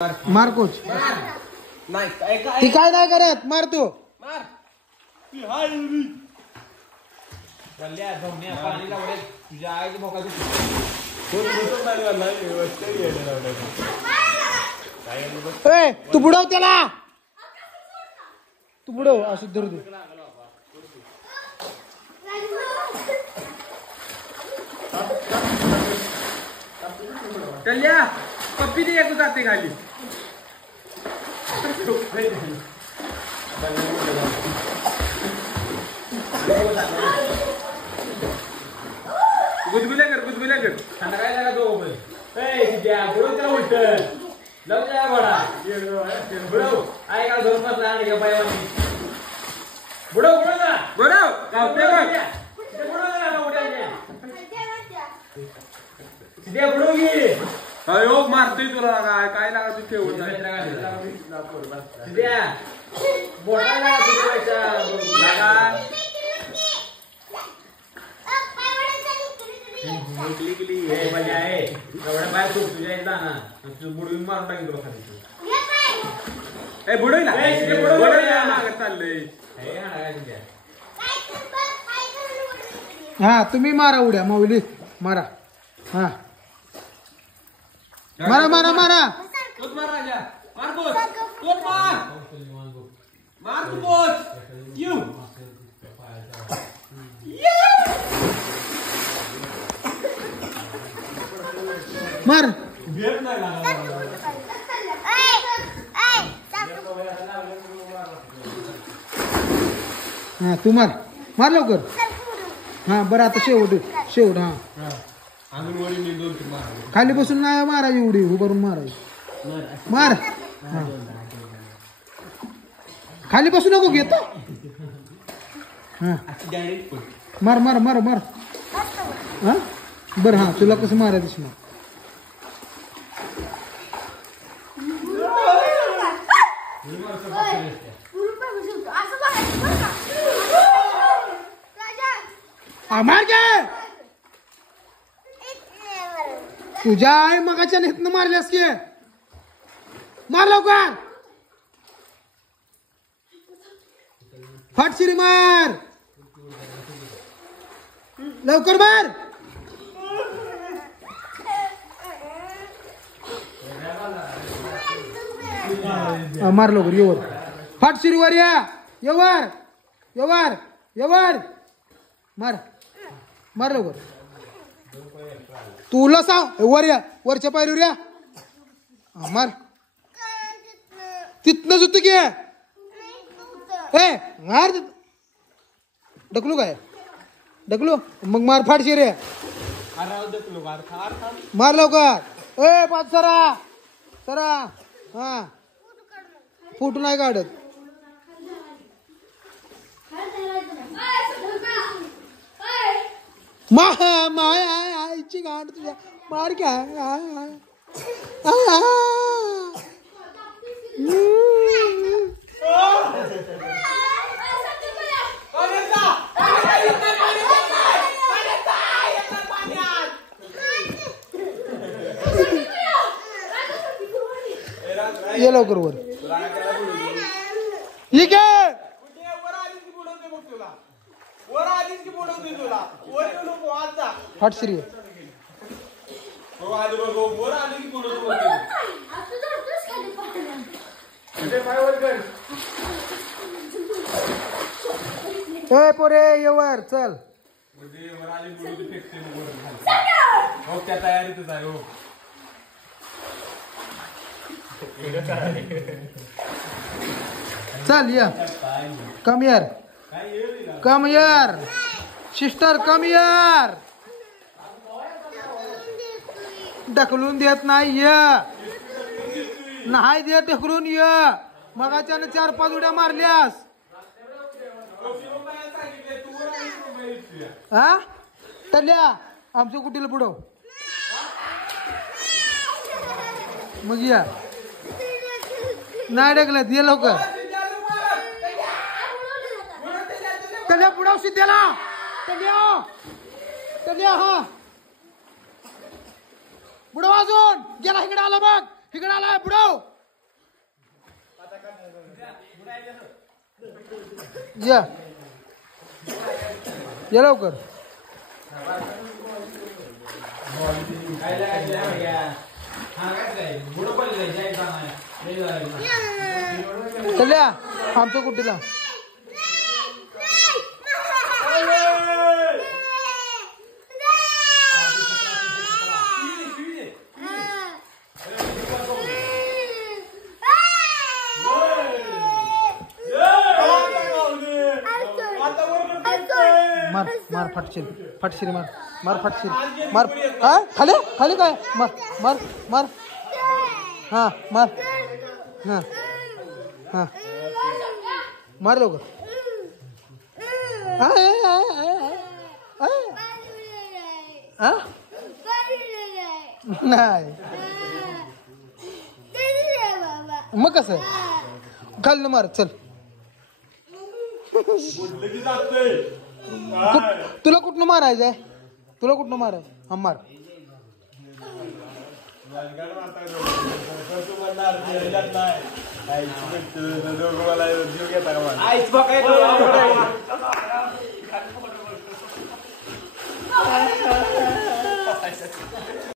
मार कोच ती काय नाही करत मार तू तू बुडव त्याला तू बुडव असं धरू दे कल्या पप्पी दे एक जाते खाली गुदगुल्या कर खाना काय लागा दो बुडव त्याला उलट लव जा बडा बुडव आहे का दोन पाच लहान घ्या पाय बुडव गावते बघ बुडव ना उड्या सिद्या बुडव घे अयो मारतोय तुला काय लागा तू ठेवून सिद्या मोठा लागा तुझ्या लागा निकली हे बजा आहे एवढा बाहेर तू तुझ्या येता ना तू बुडवीन मारून टाकीन तुला खाली ए बुडवी ना बुडवी मागे चाललंय हे हा काय तुझ्या हा तुम्ही मारा उड्या माऊली मारा हा मारा मारा मारा तोच मार राजा मार कोच तोच मार तू कोच यू मार भेट नाही लागला हा तू मार मार लवकर हा बरं आता शेवट हा खाली बसून नाही मारायची उडी उभारून मारायची मार हा खाली बसू नको घेतो हा मार मार मार मार हा बरं हा तुला कसं मारायचं मग मार काय तुझ्या आई मगाच्या नेतनं मारल्यास की मार लवकर फाटशिरी मार लवकर मार मार लवकर येवर फाटशिरीवर या येवर मार मार लवकर तुला सांग वर या वरच्या पायरीवर या मार तिथनं जुत घे ए मार ढकलू काय ढकलू मग मार फाडशी रे मार लवकर ए पाच सरा हा फुटू नाही काढत माय आईची गाठ तुझ्या मार क्या ये लवकर वर ठीक आहे फाटशिरी ए पोरे येवर चल तयारीतच आहे हो चल या कम यार सिस्टर कम यार ढकलून देत नाही नाही देत ढकलून मगाच्यानं 4-5 उड्या मारल्यास हा टल्या आमचं कुटीला बुडव मग या नाही ढकलत ये लवकर टल्या बुडवशी त्याला टल्या हा बुडव अजून गेला इकडे आला बघ इकडे आलाय बुडव या या लवकर. चल्या आमच्या कुटीला. मार मार फाटशील फाटशील मार मार फाटशील मार. काय खाली खाली काय मार मार मार. हा मार. हा हा मार लवकर. नाही मग कसं खाल ना मार. चल तुला कुठनं मारायचंय. तुला कुठनं मारायचं. हा मार. आईच बघायचं